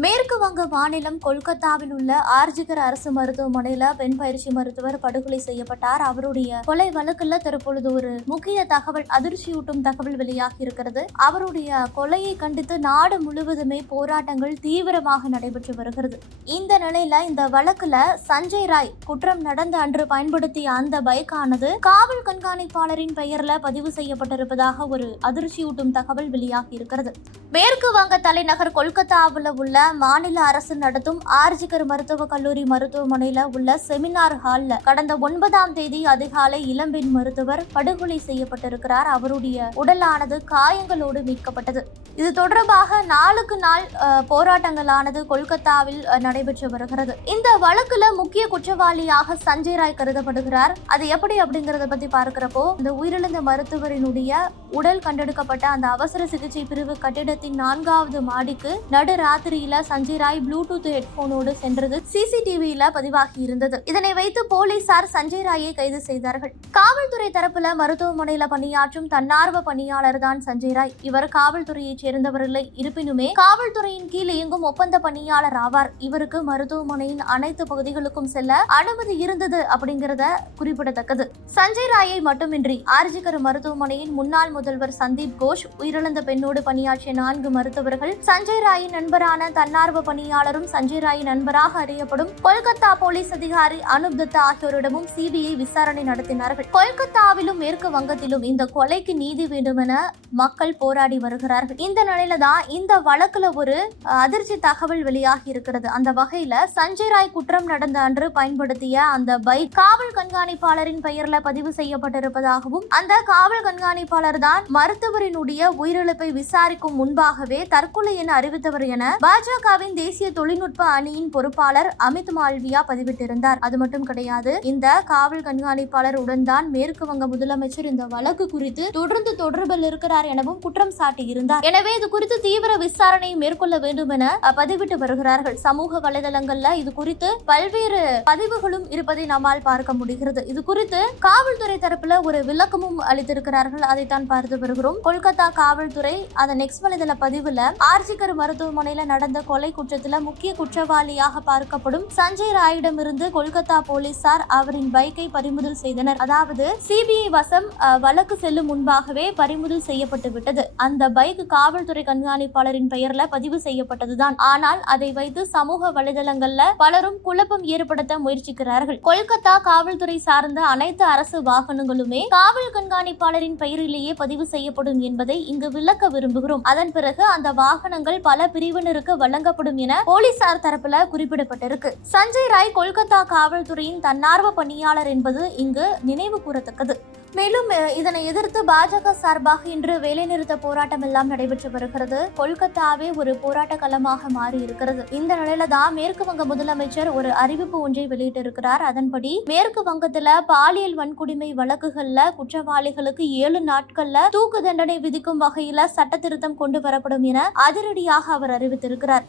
மேற்கு வங்க மாநிலம் கொல்கத்தாவில் உள்ள ஆர்ஜிகர் அரசு மருத்துவமனையில பெண் பயிற்சி மருத்துவர் படுகொலை செய்யப்பட்டார். அவருடைய கொலை வழக்குல தற்பொழுது ஒரு முக்கிய தகவல் அதிர்ச்சியூட்டும் தகவல் வெளியாகி இருக்கிறது. அவருடைய கொலையை கண்டித்து நாடு முழுவதுமே போராட்டங்கள் தீவிரமாக நடைபெற்று வருகிறது. இந்த நிலையில இந்த வழக்குல சஞ்சய் ராய் குற்றம் நடந்த அன்று பயன்படுத்திய அந்த பைக்கானது காவல் கண்காணிப்பாளரின் பெயர்ல பதிவு செய்யப்பட்டிருப்பதாக ஒரு அதிர்ச்சியூட்டும் தகவல் வெளியாகி இருக்கிறது. மேற்கு வங்க தலைநகர் கொல்கத்தாவில் உள்ள மாநில அரசு நடத்தும் ஆர்ஜிகர் மருத்துவக் கல்லூரி மருத்துவமனையில உள்ள செமினார் ஹால்ல கடந்த ஒன்பதாம் தேதி அதிகாலை இளம்பெண் மருத்துவர் படுகொலை செய்யப்பட்டிருக்கிறார். அவருடைய உடலானது காயங்களோடு மீட்கப்பட்டது. இது தொடர்பாக நாளுக்கு நாள் போராட்டங்களானது கொல்கத்தாவில் நடைபெற்று வருகிறது. இந்த வழக்குல முக்கிய குற்றவாளியாக சஞ்சய் ராய் கருதப்படுகிறார். அது எப்படி அப்படிங்கறத பத்தி பார்க்கிறப்போ இந்த உயிரிழந்த மருத்துவரினுடைய உடல் கண்டெடுக்கப்பட்ட அந்த அவசர சிகிச்சை பிரிவு கட்டிடத்தின் நான்காவது மாடிக்கு நடு ராத்திரியில சஞ்சய் ராய் ப்ளூடூத் ஹெட்போனோடு சென்றது சிசிடிவியில பதிவாகி இருந்தது. இதனை வைத்து போலீசார் சஞ்சய் ராயை கைது செய்தார்கள். காவல்துறை தரப்புல மருத்துவமனையில பணியாற்றும் தன்னார்வ பணியாளர் தான் சஞ்சய் ராய். இவர் காவல்துறையைச் சேர்ந்தவர் இல்லை இருப்பினுமே காவல்துறையின் கீழ் இயங்கும் ஒப்பந்த பணியாளர் ஆவார். இவருக்கு மருத்துவமனையின் அனைத்து பகுதிகளுக்கும் செல்ல அனுமதி இருந்தது அப்படிங்கறத குறிப்பிடத்தக்கது. சஞ்சய் ராயை மட்டுமின்றி ஆர்ஜிகர் மருத்துவமனையின் முன்னாள் முதல்வர் சந்தீப் கோஷ் உயிரிழந்த பெண்ணோடு பணியாற்றிய நான்கு மருத்துவர்கள் சஞ்சய் ராயின் நண்பரான தன்னார்வ பணியாளரும் சஞ்சய் ராயின் நண்பராக அறியப்படும் கொல்கத்தா போலீஸ் அதிகாரி அனுப் தத்தா ஆகியோரிடமும் சிபிஐ விசாரணை நடத்தினார்கள். கொல்கத்தாவிலும் மேற்கு வங்கத்திலும் இந்த கொலைக்கு நீதி வேண்டுமென மக்கள் போராடி வருகிறார்கள். இந்த நிலையில தான் இந்த வழக்குல ஒரு அதிர்ச்சி தகவல் வெளியாகி இருக்கிறது. அந்த வகையில சஞ்சய் ராய் குற்றம் நடந்த அன்று பயன்படுத்திய அந்த பைக் காவல் கண்காணிப்பாளரின் பெயர்ல பதிவு செய்யப்பட்டிருப்பதாகவும் அந்த காவல் கண்காணிப்பாளர் தான் மருத்துவரினுடைய உயிரிழப்பை விசாரிக்கும் முன்பாகவே தற்கொலை என அறிவித்தவர் என பாஜகவின் தேசிய தொழில்நுட்ப அணியின் பொறுப்பாளர் அமித் மால்வியா பதிவிட்டிருந்தார். அது மட்டும் கிடையாது இந்த காவல் கண்காணிப்பாளர் உடன் தான் மேற்கு வங்க முதலமைச்சர் இந்த வழக்கு குறித்து தொடர்ந்து தொடர்பில் இருக்கிறார் எனவும் குற்றம் சாட்டியிருந்தார். எனவே இது குறித்து தீவிர விசாரணை மேற்கொள்ள வேண்டும் என பதிவிட்டு வருகிறார்கள். சமூக வலைதளங்கள்ல இது குறித்து பல்வேறு பதிவுகளும் இருப்பதை நம்மால் பார்க்க முடிகிறது. இது குறித்து காவல்துறை தரப்புல ஒரு விளக்கமும் அளித்திருக்கிறார்கள். அதைத்தான் பார்த்து வருகிறோம். கொல்கத்தா காவல்துறை அதன் நெக்ஸ்ட் வலைதள பதிவுல ஆர்ஜிகர் மருத்துவமனையில நடந்த கொலை குற்றத்தில் முக்கிய குற்றவாளியாக பார்க்கப்படும் சஞ்சய் ராயிடமிருந்து கொல்கத்தா போலீசார் அவரின் பைக்கை பறிமுதல் செய்தனர். அதாவது சிபிஐ வசம் வழக்கு செல்லும் முன்பாகவே பறிமுதல் செய்யப்பட்டு விட்டது. அந்த பைக் காவல்துறை கண்காணிப்பாளரின் பெயர்ல பதிவு செய்யப்பட்டதுதான். ஆனால் அதை வைத்து சமூக வலைதளங்கள்ல பலரும் குழப்பம் ஏற்படுத்த முயற்சிக்கிறார்கள். கொல்கத்தா காவல்துறை சார்ந்த அனைத்து அரசு வாகனங்களுமே காவல் கண்காணிப்பாளரின் பெயரிலேயே பதிவு செய்யப்படும் என்பதை இங்கு விளக்க விரும்புகிறோம். அதன் பிறகு அந்த வாகனங்கள் பல பிரிவினருக்கு வழங்கப்படும் என போலீசார் தரப்புல குறிப்பிடப்பட்டிருக்கு. சஞ்சய் ராய் கொல்கத்தா காவல்துறையின் தன்னார்வ பணியாளர் என்பது இங்கு நினைவு கூறத்தக்கது மேலும் இதனை எதிர்த்து பாஜக சார்பாக இன்று வேலைநிறுத்த போராட்டம் எல்லாம் நடைபெற்று வருகிறது. கொல்கத்தாவே ஒரு போராட்ட களமாக மாறி இருக்கிறது இந்த நிலையில தான் மேற்கு வங்க முதலமைச்சர் ஒரு அறிவிப்பு ஒன்றை வெளியிட்டிருக்கிறார். அதன்படி மேற்கு வங்கத்துல பாலியல் வன்கொடுமை வழக்குகள்ல குற்றவாளிகளுக்கு ஏழு நாட்கள்ல தூக்கு தண்டனை விதிக்கும் வகையில சட்ட திருத்தம் கொண்டு வரப்படும் என அதிரடியாக அவர் அறிவித்திருக்கிறார்.